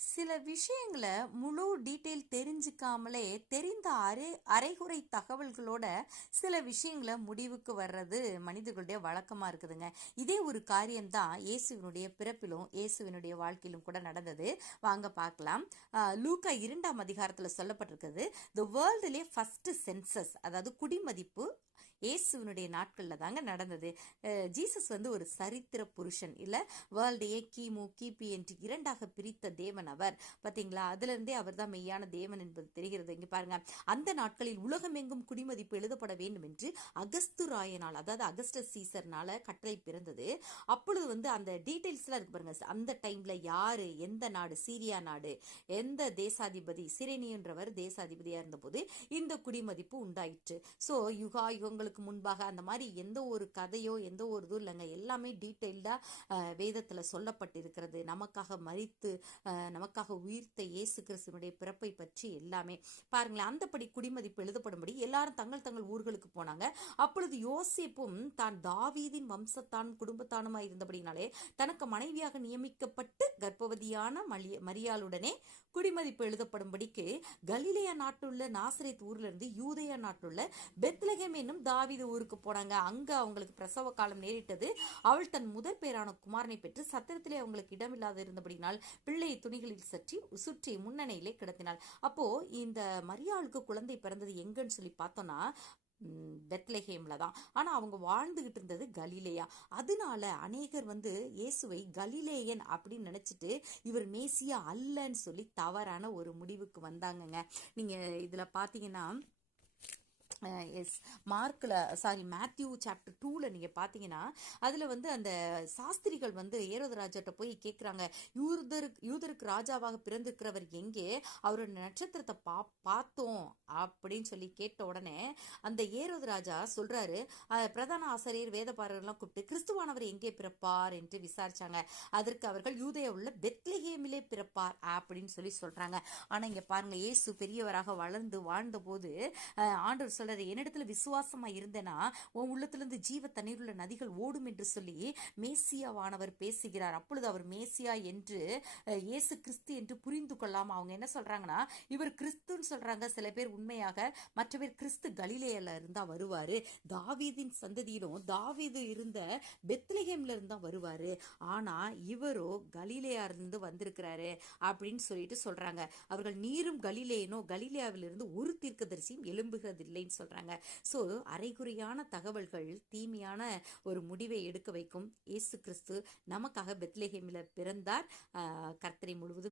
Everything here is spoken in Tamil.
சில விஷயங்கள முழு டீட்டெயில் தெரிஞ்சுக்காமலே தெரிந்த அரைகுறை தகவல்களோட சில விஷயங்கள முடிவுக்கு வர்றது மனிதர்களுடைய வழக்கமா இருக்குதுங்க. இதே ஒரு காரியம்தான் இயேசுவினுடைய பிறப்பிலும் இயேசுவினுடைய வாழ்க்கையிலும் கூட நடந்தது. வாங்க பார்க்கலாம். லூக்கா 2ஆம் அதிகாரத்துல சொல்லப்பட்டிருக்குது. த வேர்ல்டுலே ஃபர்ஸ்ட் சென்சஸ், அதாவது குடிமதிப்பு இயேசுவினுடைய நாட்கள்ல தாங்க நடந்தது. ஜீசஸ் ஒரு சரித்திர புருஷன் இல்ல. வேர்ல்டையே கிபி என்று இரண்டாக பிரித்த தேவன் அவர். பாத்தீங்களா? அதுல இருந்தே அவர் தான் மெய்யான தேவன் என்பது தெரிகிறது. இங்க பாருங்க, அந்த நாட்களில் உலகமெங்கும் குடிமதிப்பு எழுதப்பட வேண்டும் என்று அகஸ்து ராயனால், அதாவது அகஸ்டஸ் சீசர்னால கட்டளை பிறந்தது. அப்பொழுது அந்த டீடைல்ஸ் எல்லாம் இருக்கு பாருங்க. அந்த டைம்ல யாரு, எந்த நாடு, சீரியா நாடு, எந்த தேசாதிபதி, சிரேனியன்றவர் தேசாதிபதியா இருந்தபோது இந்த குடிமதிப்பு உண்டாயிற்று. சோ யுகங்களுக்கு முன்பாக அந்த மாதிரி எந்த ஒரு கதையோ எந்த ஒரு இதுவும் இல்லைங்க. எல்லாமே டீட்டெயில்டா வேதத்துல சொல்லப்பட்டிருக்கிறது. நமக்காக மரித்து நமக்காக உயிர்த்த இயேசு கிறிஸ்துவனுடைய பிறப்பை பற்றி எல்லாமே பாருங்களேன். அந்தபடி குடிமதிப்பு எழுதப்படும்படி எல்லாரும் தங்கள் தங்கள் ஊர்களுக்கு போனாங்க. அப்பொழுது யோசேப்பும் தான் தாவீதின் வம்சத்தான் குடும்பத்தானுமாய் இருந்தபடினாலே தனக்கு மனைவியாக நியமிக்கப்பட்டு கர்ப்பவதியான மரியாளுடனே குடிமதிப்பு எழுதப்படும்படிக்கு கலிலேயா நாட்டுள்ள நாசரேத் ஊர்ல இருந்து யூதேயா நாட்டுள்ள பெத்லகேம் என்னும் தாவீது ஊருக்கு போனாங்க. அங்க அவங்களுக்கு பிரசவ காலம் நேரிட்டது. அவள் தன் முதற் பேரான குமாரனை பெற்று சத்திரத்திலே அவங்களுக்கு இடமில்லாத இருந்தபடினால் பிள்ளை துணிகளில் சுற்றி முன்னணியிலே கிடத்தினாள். அப்போ இந்த மரியாளுக்கு குழந்தை பிறந்தது எங்கன்னு சொல்லி பார்த்தோம்னா பெத்லஹேம்ல தான். ஆனா அவங்க வாழ்ந்துகிட்டு இருந்தது கலிலேயா. அதனால அநேகர் இயேசுவை கலிலேயன் அப்படின்னு நினைச்சிட்டு இவர் மேசியா அல்லன்னு சொல்லி தவறான ஒரு முடிவுக்கு வந்தாங்கங்க. நீங்க இதுல பாத்தீங்கன்னா மேத்யூ சாப்டர் 2ல நீங்க பாத்தீங்கன்னா அதுல அந்த சாஸ்திரிகள் ஏரோது ராஜாட்ட போய் கேட்கிறாங்க, யூதருக்கு ராஜாவாக பிறந்திருக்கிறவர் எங்கே, அவரோட நட்சத்திரத்தை பார்த்தோம் அப்படின்னு சொல்லி கேட்ட உடனே அந்த ஏரோது ராஜா சொல்றாரு, பிரதான ஆசிரியர் வேதபாரர்கள்லாம் கூப்பிட்டு கிறிஸ்துவானவர் எங்கே பிறப்பார் என்று விசாரிச்சாங்க. அதற்கு அவர்கள் யூதேயா உள்ள பெத்லஹேமிலே பிறப்பார் அப்படின்னு சொல்லி சொல்றாங்க. ஆனா இங்க பாருங்க, இயேசு பெரியவராக வளர்ந்து வாழ்ந்த போது ஆண்டவர் சொல்றாரு, என்னிடத்துல விசுவாசமா இருந்தேனா உன் உள்ளத்திலிருந்து ஜீவ தண்ணீருள்ள நதிகள் ஓடும் என்று சொல்லி மேசியாவானவர் பேசுகிறார். அப்பொழுது அவர் மேசியா என்று இயேசு கிறிஸ்து என்று புரிந்து கொள்ளாம அவங்க என்ன சொல்றாங்கன்னா, இவர் கிறிஸ்துன்னு சொல்றாங்க சில பேர் உண்மையாக, மற்ற பேர் கிறிஸ்து கலிலேயில இருந்தா வருவாரு, தாவீதின் சந்ததியிலும் தாவீது இருந்த பெத்லஹேம்ல இருந்தா வருவாரு, ஆனா இவரோ கலிலேயா இருந்து வந்திருக்கிறாரு அப்படின்னு சொல்லிட்டு சொல்றாங்க. அவர்கள் நீரும் கலிலேயனோ, கலிலேயாவிலிருந்து ஒரு தீர்க்கதரிசியும் எழும்புகிறதில்லைன்னு சொல்றாங்க. சோ அரைகுறையான தகவல்கள் தீமையான ஒரு முடிவை எடுக்க வைக்கும். இயேசு கிறிஸ்து நமக்காக பெத்லஹேமில் பிறந்தார். கர்த்தரை முழுவதும்